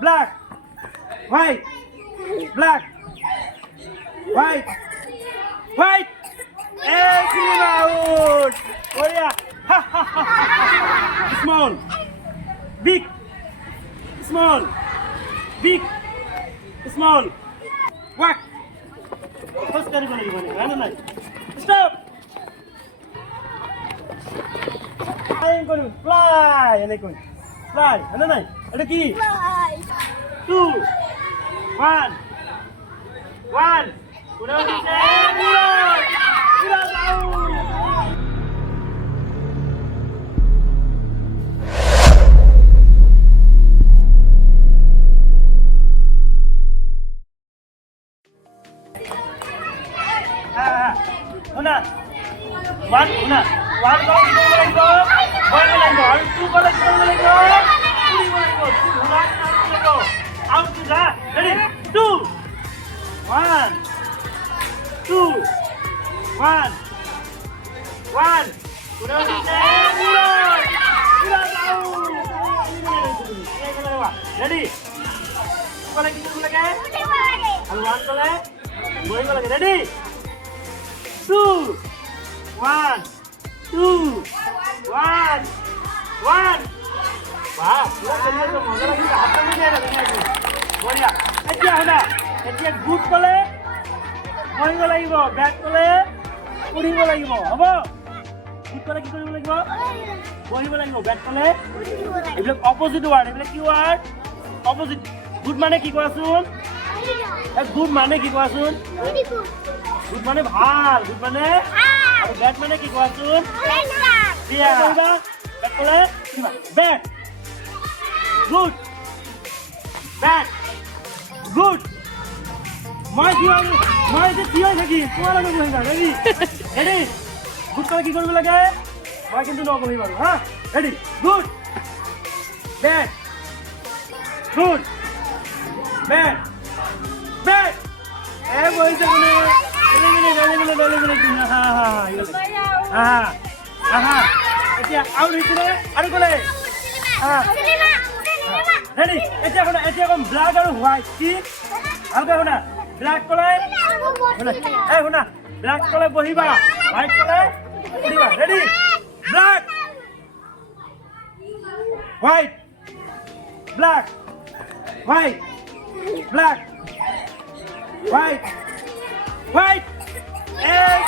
black, white, black, white, white. Clean out. Oh yeah. Small, big, small, big, small. What? First carry going to go. Stop. I'm going to fly. And I go fly. And then I. Key. 2, 1, 1. Put on the Una. One, una. One go, one go, two go, three go, out to that. Ready? 2, 1, 2, 1, 1. Put on the ready? Ready? 2, 1, 2, 1, 1. Wow, good kole, going lagibo, bad kole, puribo lagibo. Hobo? Good kole ki koribo lagibo? Puribo lagibo, bad kole? Ebilak opposite word, ebilak ki word? Opposite. Good mane ki koasun? Good mane ki koasun? Good mane bhal, good mane? Aru bad mane ki koasun? Bia. Bad kole? Bad. Good. Bad. Good. My dear, থাকি তোমার লগে বহিবা ready ready good করে কি করবে লাগে মই কিন্তু ন বহিবা হ্যাঁ ready good bad good bad bad এ বইতে কোনে রেডি হ্যাঁ এতিয়া আউট হইছে আৰু কোনে হ্যাঁ রেডি এতিয়া কোন ব্ল্যাক আৰু হোয়াইট কি হালকা কোনা ব্ল্যাক কলাই এই শুনা ব্ল্যাক কলাই বহিবা হোয়াইট কলাই বহিবা ready black white black white black white white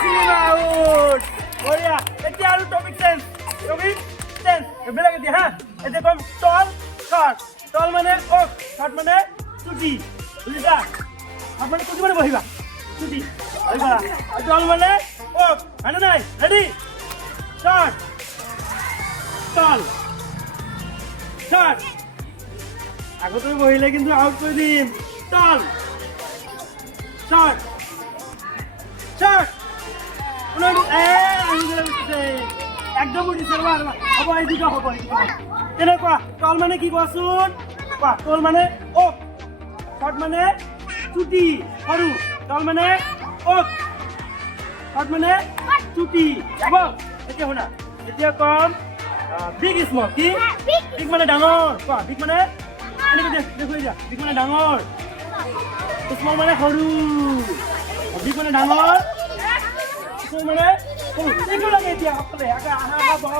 clean out বঢ়িয়া এতিয়া আৰু টপিক চেঞ্জ এবিলাক এতিয়া হা এতিয়া কম টল শর্ট টল মানে ওক শর্ট মানে চুটি বুঝিছা আপনার চুটি মানে বহিবা চুটি বহিবা টল মানে ওক মানে নাই রেডি শর্ট টল শর্ট আগত তুমি বহিলে কিন্তু আউট করে দিম টল শর্ট শর্ট একদম উঠিছে হ'ব এই দুটা হ'ব তেনেকুৱা টল মানে কি কোৱাচোন কোৱা টল মানে ওক শর্ট মানে চুটি সৰু টল মানে ওক শর্ট মানে চুটি হ'ব এতিয়া শুনা এতিয়া কম বিগ স্মল কি বিগ মানে ডাঙৰ কোৱা বিগ মানে এনেকৈ দেখুৱাই দিয়া বিগ মানে ডাঙৰ স্মল মানে সৰু বিগ মানে ডাঙৰ স্মল মানে সৰু এইটো লাগে এতিয়া সকলে আহা বহা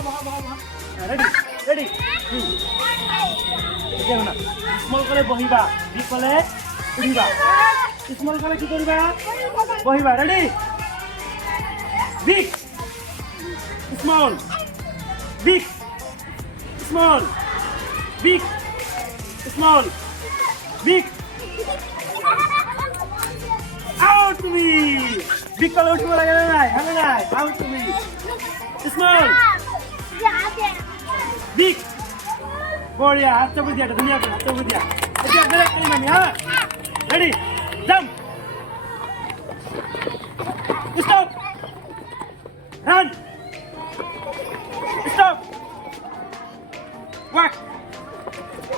ৰেডি ৰেডি এতিয়া শুনা স্মল কলে বহিবা বিগ কলে উঠিবা স্মল কলে কি কৰিবা বহিবা ready big small big small big small big out তুমি বিগ কলে উঠিব লাগে নাই হলে নাই আউট তুমি স্মল বিগ বঢ়িয়া হাত চাপি দিয়া ধুনীয়াকৈ হাত চাপি দিয়া এতিয়া বেলেগ কৰিম আমি হা ready jump stop run stop walk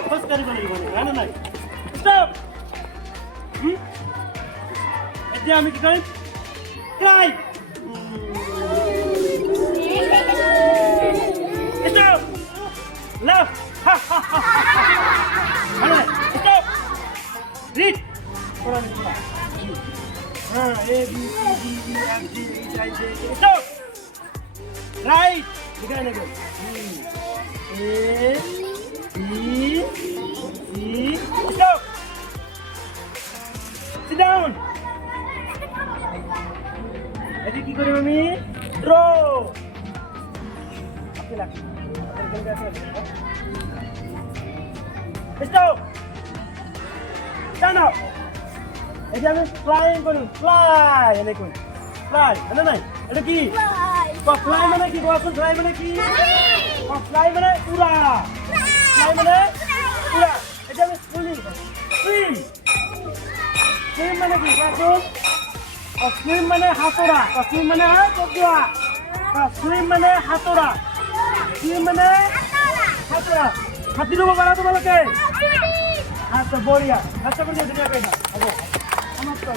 first কারি বলে রান নাই স্টপ এতিয়া আমি কি কৰিম ক্লাই stop left stop রিড পড়া নি পড়া হ্যাঁ A B C D E F G H I J K stop right দিখাই লাগো A B C stop sit down এটি কি করি আমি ড্র স্টপ স্ট্যান্ড আপ এই যে আমি ফ্লাইং করি ফ্লাই এনে করি ফ্লাই মানে নাই এটা কি ফ্লাই মানে কি বলুন ফ্লাই মানে কি ফ্লাই মানে উড়া ফ্লাই মানে উড়া এটা আমি সুইমিং সুইম সুইম মানে কি বলুন সুইম মানে হাতোড়া সুইম মানে কদুয়া সুইম মানে হাতোড়া সুইম মানে হাতোড়া হাতি দেবো পারা তোমালোকে আচ্ছা বঢ়িয়া আচ্ছা করে দিয়ে দেবে এটা আমার তো